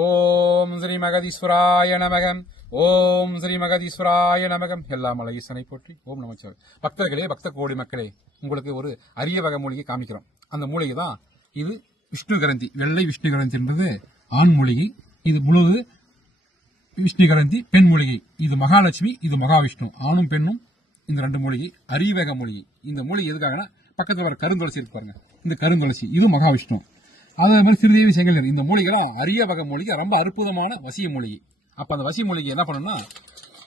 ஓம் ஸ்ரீ மகதீஸ்வராய நமகம். ஓம் ஸ்ரீ மகதீஸ்வராய நமகம். எல்லா மலை ஈசனை போற்றி. ஓம் நமச்சிவாய. பக்தர்களே, பக்த கோடி மக்களே, உங்களுக்கு ஒரு அரிய வகை மூலிகை காமிக்கிறோம். அந்த மூலிகை தான் இது. விஷ்ணு கரந்தி, வெள்ளை விஷ்ணு கரந்தி என்பது ஆண் மூலிகை. இது முழுது விஷ்ணு கரந்தி பெண் மூலிகை. இது மகாலட்சுமி, இது மகாவிஷ்ணு. ஆணும் பெண்ணும் இந்த ரெண்டு மூலிகை அரிய வகை மூலிகை. இந்த மூலிகை எதுக்காகனா, பக்கத்தில் வர கருந்துளசி இருக்கு பாருங்க, இந்த கருந்துளசி இது மகாவிஷ்ணு. அதே மாதிரி சிறுதேவி செங்கல், இந்த மூலிகைலாம் அரிய வகை மூலிகை, ரொம்ப அற்புதமான வசிய மூலிகை. அப்ப அந்த வசிய மூலிகை என்ன பண்ணணும்னா,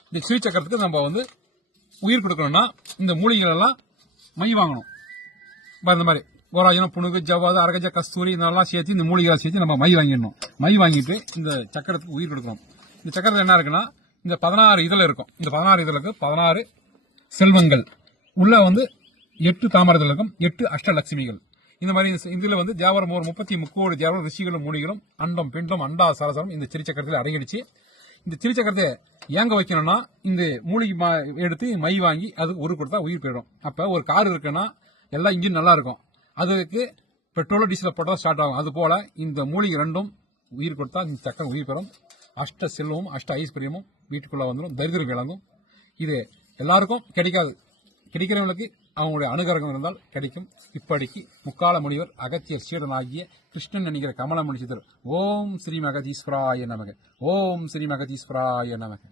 இந்த ஸ்ரீசக்கரத்துக்கு நம்ம உயிர் கொடுக்கணும்னா இந்த மூலிகைகள் எல்லாம் மை வாங்கணும். இந்த மாதிரி கோராஜனம், புணுகு, ஜவ்வாது, அரகஜ, கஸ்தூரி இதெல்லாம் சேர்த்து இந்த மூலிகைகளை சேர்த்து நம்ம மை வாங்கிடணும். மை வாங்கிட்டு இந்த சக்கரத்துக்கு உயிர் கொடுக்கணும். இந்த சக்கரத்தில் என்ன இருக்குன்னா, இந்த 16 இதழ் இருக்கும். இந்த 16 இதழுக்கு 16 செல்வங்கள் உள்ள 8 தாமரை இதழ் இருக்கும், 8 அஷ்டலட்சுமிகள். இந்த மாதிரி இதுல தேவரம் ஒரு 33 தேவரம், ரிஷிகளும் முனிகளும் அண்டம் பிண்டம் அண்டா சரசரம் இந்த சிறிச்சக்கரத்தில் அடங்கிடுச்சு. இந்த சிறிச்சக்கரத்தை ஏங்க வைக்கணும்னா, இந்த மூலிகை எடுத்து மை வாங்கி அதுக்கு உரு கொடுத்தா உயிர் போயிடும். அப்ப ஒரு கார் இருக்குன்னா எல்லா இன்ஜின் நல்லா இருக்கும், அதுக்கு பெட்ரோல் டீசல் போட்டா ஸ்டார்ட் ஆகும். அது போல இந்த மூலிகை ரெண்டும் உயிர் கொடுத்தா இந்த சக்கரம் உயிர் பெறும். அஷ்ட செல்வமும் அஷ்ட ஐஸ்வர்யமும் வீட்டுக்குள்ள வந்துடும், தரித்திரம் விளங்கும். இது எல்லாருக்கும் கிடைக்காது. கிடைக்கிறவங்களுக்கு அவங்களுடைய அனுகிரகம் இருந்தால் கிடைக்கும். இப்படிக்கு முக்கால முனிவர் அகத்தியர் சீடனாகிய கிருஷ்ணன் என்கிற கமலமுனி சித்தர். ஓம் ஸ்ரீ மகதீஸ்வராய நமக. ஓம் ஸ்ரீ மகதீஸ்வராய நமக.